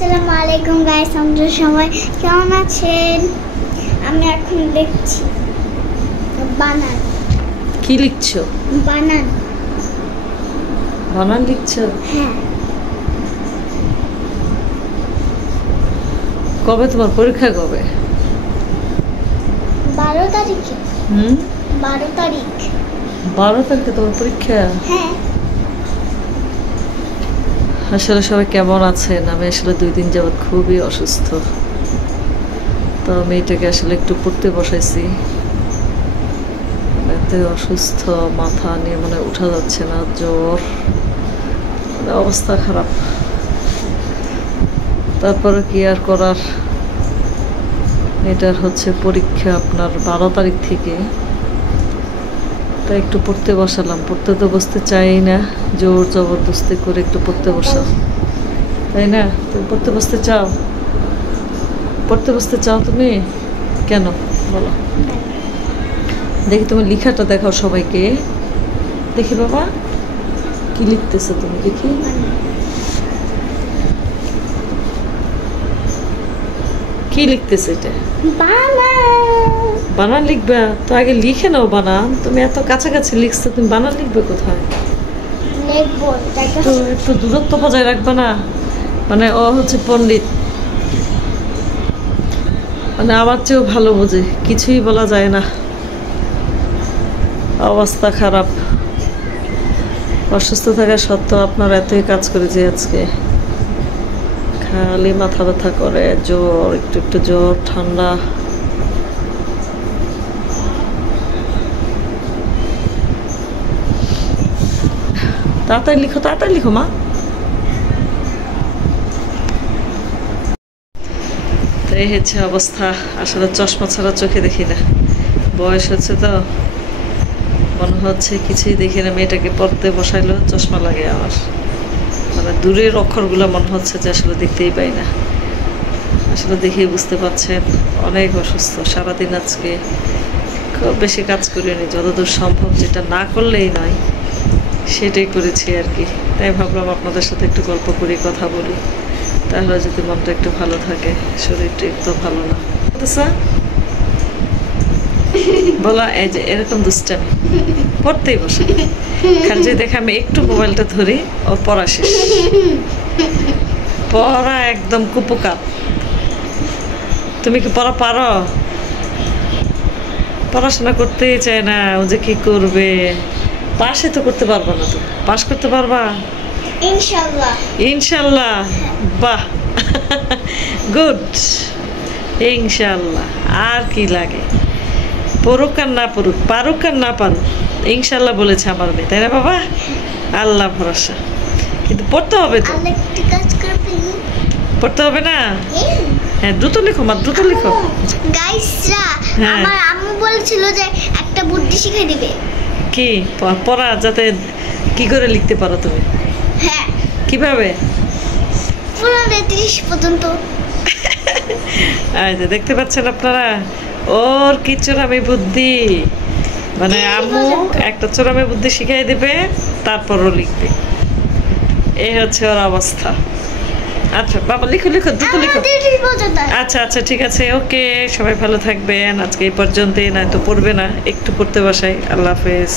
আসসালামু আলাইকুম গাইস, আপনারা সবাই কেমন আছেন? আমি এখন লিখছি বানান। কি লিখছো? বানান। বানান লিখছো? হ্যাঁ। কবে তোমার পরীক্ষা কবে? 12 তারিখে। 12 তারিখ। 12 তারিখে তোমার পরীক্ষা? হ্যাঁ। আসলে সবাই কেমন আছেন? আমি আসলে 2 দিন যাবৎ খুবই অসুস্থ, তো মেয়েটাকে আসলে একটু পড়তে বসাইছি। এত অসুস্থ, মাথা নিয়ে মানে উঠা যাচ্ছে না, জ্বর, মানে অবস্থা খারাপ। তারপরে কি আর করার, এটার হচ্ছে পরীক্ষা আপনার 12 তারিখ থেকে, তাই একটু পড়তে বসালাম। পড়তে তো বসতে চাই না, জোর জবরদস্তি করে একটু পড়তে বসাও, তাই না? তুমি পড়তে বসতে চাও? পড়তে বসতে চাও তুমি? কেন বলো দেখি, তুমি লেখাটা দেখাও সবাইকে দেখি। বাবা কি লিখতেছো তুমি? দেখি কি লিখতেছে এটা? বানান লিখবা তো? আগে লিখে নাও বানান। তুমি এত কাছাকাছি লিখছো, তুমি বানান লিখবে কোথায়? তো একটু দূরত্ব বজায় রাখবে না? মানে ও হচ্ছে পণ্ডিত, মানে আমার চেয়েও ভালো বোঝে, কিছুই বলা যায় না। অবস্থা খারাপ, অসুস্থ থাকা সত্ত্বেও আপনার এতই কাজ করেছে আজকে। খালি মাথা ব্যথা করে, জ্বর, একটু একটু জ্বর, ঠান্ডা। তাড়াতাড়ি লিখো, তাড়াতাড়ি লিখো মা। তো এই হচ্ছে অবস্থা। আসলে চশমা ছাড়া চোখে দেখি না, বয়স হচ্ছে তো মনে হচ্ছে কিছুই দেখি না। মেয়েটাকে পড়তে বসাইলো, চশমা লাগে আমার, মানে দূরের অক্ষরগুলো মনে হচ্ছে যে আসলে দেখতেই পাই না। আসলে দেখেই বুঝতে পারছেন অনেক অসুস্থ। সারাদিন আজকে খুব বেশি কাজ করিনি, যতদূর সম্ভব যেটা না করলেই নয় সেটাই করেছি আর কি। তাই ভাবলাম আপনাদের সাথে একটু গল্প করি, কথা বলি, তাহলে যদি মনটা একটু ভালো থাকে। শরীরটা একটু ভালো না বলা, এই যে এরকম দুষ্টামি পড়তেই বসে। খালি যদি দেখে আমি একটু মোবাইলটা ধরি, ওর পড়া শেষ, পড়া একদম কুপকাত। তুমি কি পড়া পারো? পড়াশোনা করতেই চায় না, ও যে কি করবে। পাশে তো করতে পারবা না, তুমি পাশ করতে পারবা ইনশাআল্লাহ? ইনশাআল্লাহ, বাহ, গুড, ইনশাআল্লাহ। আর কি লাগে, পড়ুক আর না পড়ুক, পারুক আর না পারুক, ইনশাআল্লাহ বলেছে আমার মেয়ে, তাই না বাবা? আল্লাহ ভরসা। কিন্তু পড়তে হবে তো, পড়তে হবে না? হ্যাঁ, দ্রুত লিখো মা, দ্রুত লিখো। গাইসরা, আমার আম্মু বলেছিল যে একটা বুদ্ধি শিখিয়ে দিবে। কি পড়া? যাতে কি করে লিখতে পারো তুমি? হ্যাঁ। কিভাবে? 30 পর্যন্ত। এই যে দেখতে পাচ্ছেন আপনারা, ওর কি চোরামি বুদ্ধি, মানে আম্মু একটা চোরামি বুদ্ধি শিখাই দেবে, তারপরও লিখবে। এই হচ্ছে ওর অবস্থা। আচ্ছা বাবা, লিখো লিখো, দ্রুত লিখো। আচ্ছা আচ্ছা, ঠিক আছে, ওকে, সবাই ভালো থাকবেন। আজকে এই পর্যন্তই, নয়তো পড়বে না, একটু পড়তে বসাই। আল্লাহ হাফেজ।